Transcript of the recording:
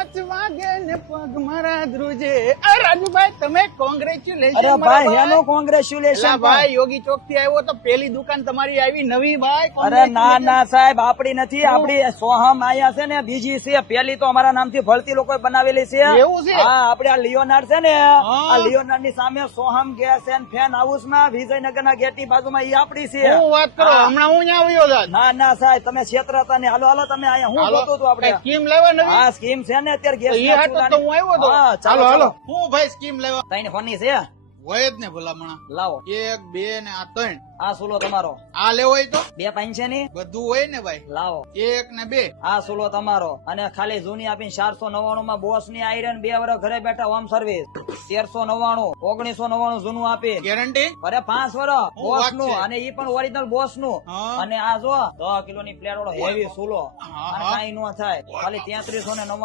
પોંચ વાગે ને પગ મારા ધ્રુજે. રાજુભાઈ તમે કોંગ્રેચ્યુલેશન. અરે ભાઈ હેનો કોંગ્રેચ્યુલેશન ભાઈ યોગી ચોક થી આવ્યો તો પેલી દુકાન તમારી આવી નવી ભાઈ. અરે ના ના સાહેબ આપડી નથી, આપડી સોહમ આયા છે ને બીજી છે, પેલી તો અમારા નામથી ભળતી લોકો બનાવેલી છે. એવું છે? હા આપડે આ લિયોનાર્ડ છે ને, આ લિયોનાર્ડ ની સામે Soham gas and fan house માં વિજયનગર ના ગેટ ની બાજુમાં ઈ આપડી છે. હું વાત કરો હમણાં હું ત્યાં આવ્યો. ના ના સાહેબ તમે ક્ષેત્ર હતા ને, હાલો હાલો તમે અહીંયા હું જોતું હતું આપડે સ્કીમ લેવા નવી. હા સ્કીમ છે ને અત્યારે ગેસ એ હાટો તો હું આવ્યો તો. ચાલો હાલો હું ભાઈ સ્કીમ લેવા તઈને ફોની છે હોય જ ને ભલામણા. લાવો 1 2 ને આ 3. આ સુલો તમારો, આ લેવો હોય તો 2 5 છે ની બધું હોય ને ભાઈ. લાવો 1 ને 2. આ સુલો તમારો, અને ખાલી જૂની આપીને 499 માં બોસ ની આયરન 2 વર્ષ ઘરે બેઠા હોમ સર્વિસ 1399 1999 જૂનું આપી ગેરંટી. અરે 5 વર્ષ હું બોસ વાત નું, છે. અને ઈ પણ ઓરિજિનલ બોસ નું. હા. અને આ જો 10 કિલો ની પ્લેટ વાળો હેવી સુલો, હા, અને હા. કઈ નો થાય, ખાલી 3399